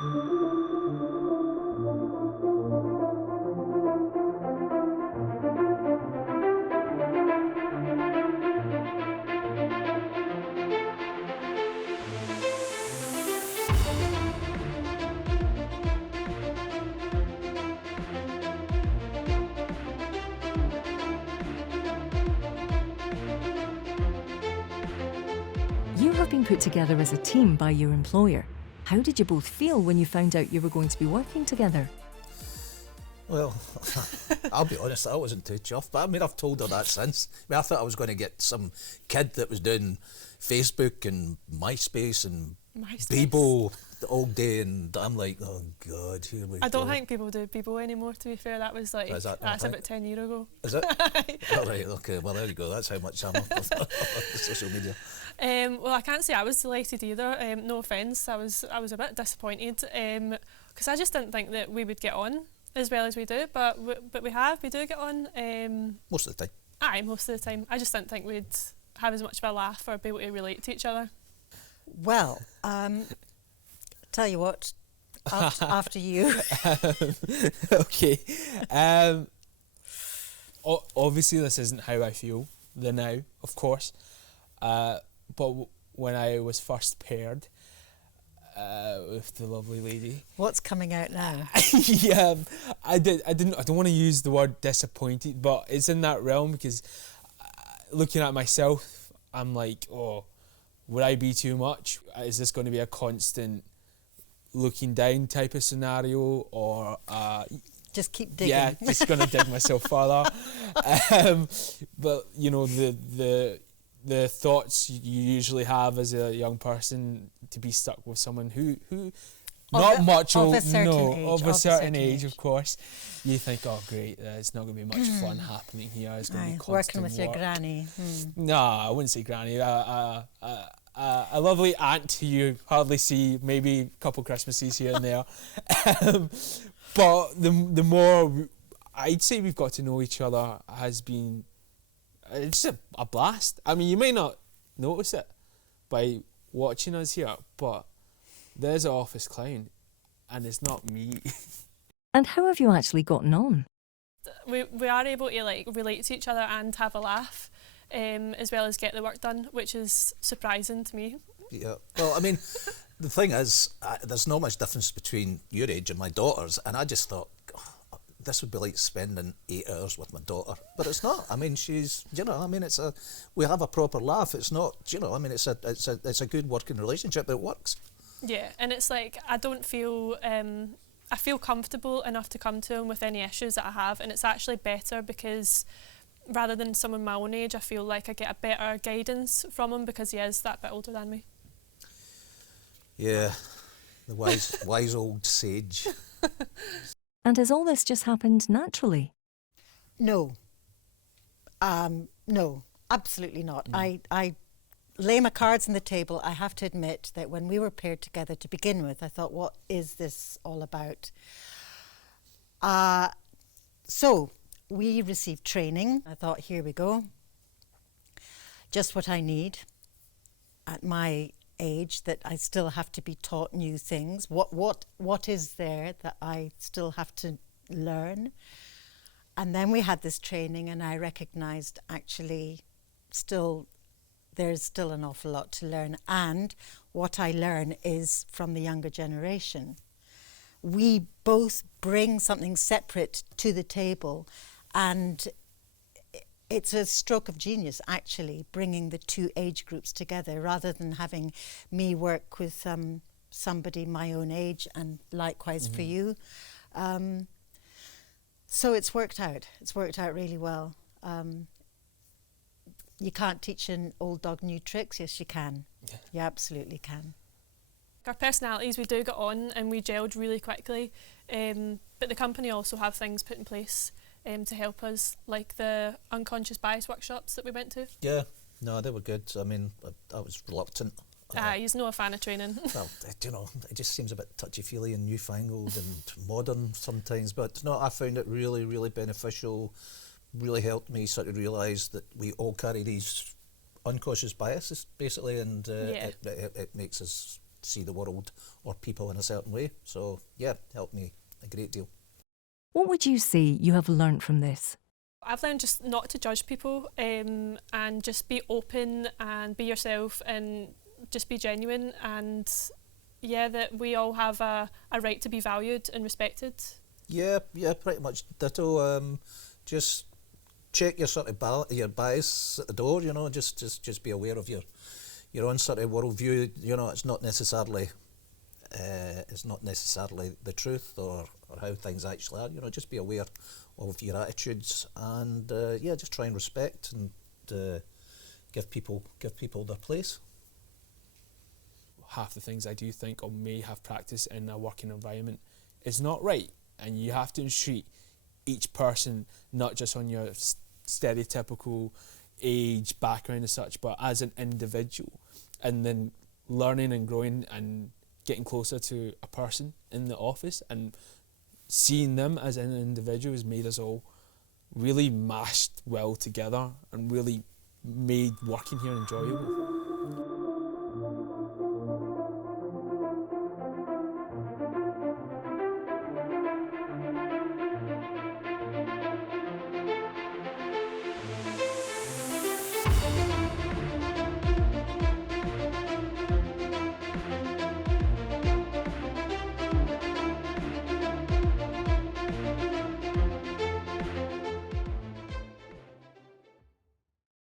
You have been put together as a team by your employer. How did you both feel when you found out you were going to be working together? Well, I'll be honest, I wasn't too chuffed, but I mean, I've told her that since. I mean, I thought I was going to get some kid that was doing Facebook and MySpace and Bebo all day, and I'm like, oh God, here we go. I don't think people do Bebo anymore, to be fair. That was like, that's about 10 years ago. Is it? All right, okay, well there you go, that's how much I'm off social media. Well, I can't say I was delighted either. No offence, I was a bit disappointed because I just didn't think that we would get on as well as we do, but we do get on. Most of the time. Aye, most of the time. I just didn't think we'd have as much of a laugh or be able to relate to each other. Well, tell you what, after you. Okay. Obviously, this isn't how I feel now, of course. But when I was first paired with the lovely lady, What's coming out now? yeah, I don't want to use the word disappointed, but it's in that realm because looking at myself, I'm like, oh, would I be too much? Is this going to be a constant looking down type of scenario, or just keep digging? yeah, just going to dig myself further. But you know, the thoughts you usually have as a young person to be stuck with someone who of a certain age, of course. You think, oh great, it's not going to be much fun happening here. It's going to be constant working with your granny. No, I wouldn't say granny. A lovely aunt who you hardly see, maybe a couple Christmases here and there. But the more I'd say we've got to know each other has been, it's a blast. I mean, you may not notice it by watching us here, but there's an office clown, and it's not me. And how have you actually gotten on? We are able to like relate to each other and have a laugh, as well as get the work done, which is surprising to me. Yeah, well, I mean, the thing is, there's not much difference between your age and my daughter's, and I just thought, oh, this would be like spending 8 hours with my daughter, but it's not. I mean, she's, you know, I mean, we have a proper laugh. It's not, you know, I mean, it's a good working relationship. It works. Yeah, and it's like I don't feel I feel comfortable enough to come to him with any issues that I have, and it's actually better because rather than someone my own age, I feel like I get a better guidance from him because he is that bit older than me. Yeah, the wise old sage. And has all this just happened naturally? No. No, absolutely not. I lay my cards on the table. I have to admit that when we were paired together to begin with, I thought, what is this all about? So we received training. I thought, here we go. Just what I need at my age, that I still have to be taught new things. What is there that I still have to learn? And then we had this training, and I recognised actually there's still an awful lot to learn, and what I learn is from the younger generation. We both bring something separate to the table, and it's a stroke of genius, actually, bringing the two age groups together rather than having me work with somebody my own age, and likewise for you. So it's worked out. It's worked out really well. You can't teach an old dog new tricks. Yes, you can. Yeah. You absolutely can. Our personalities, we do get on and we gelled really quickly, but the company also have things put in place to help us, like the unconscious bias workshops that we went to. Yeah, no, they were good. I mean, I was reluctant. He's not a fan of training. Well, you know, it just seems a bit touchy-feely and newfangled and modern sometimes, but no, I found it really, really beneficial. Really helped me sort of realise that we all carry these unconscious biases, basically, and it makes us see the world or people in a certain way. So yeah, helped me a great deal. What would you say you have learnt from this? I've learned just not to judge people and just be open and be yourself and just be genuine, and yeah, that we all have a right to be valued and respected. Yeah, pretty much ditto. Just check your sort of your bias at the door. You know, just be aware of your own sort of worldview. You know, it's not necessarily the truth or how things actually are. You know, just be aware of your attitudes, and yeah, just try and respect and give people their place. Half the things I do think or may have practiced in a working environment is not right, and you have to treat each person not just on your stereotypical age, background as such, but as an individual, and then learning and growing and getting closer to a person in the office and seeing them as an individual has made us all really mashed well together and really made working here enjoyable.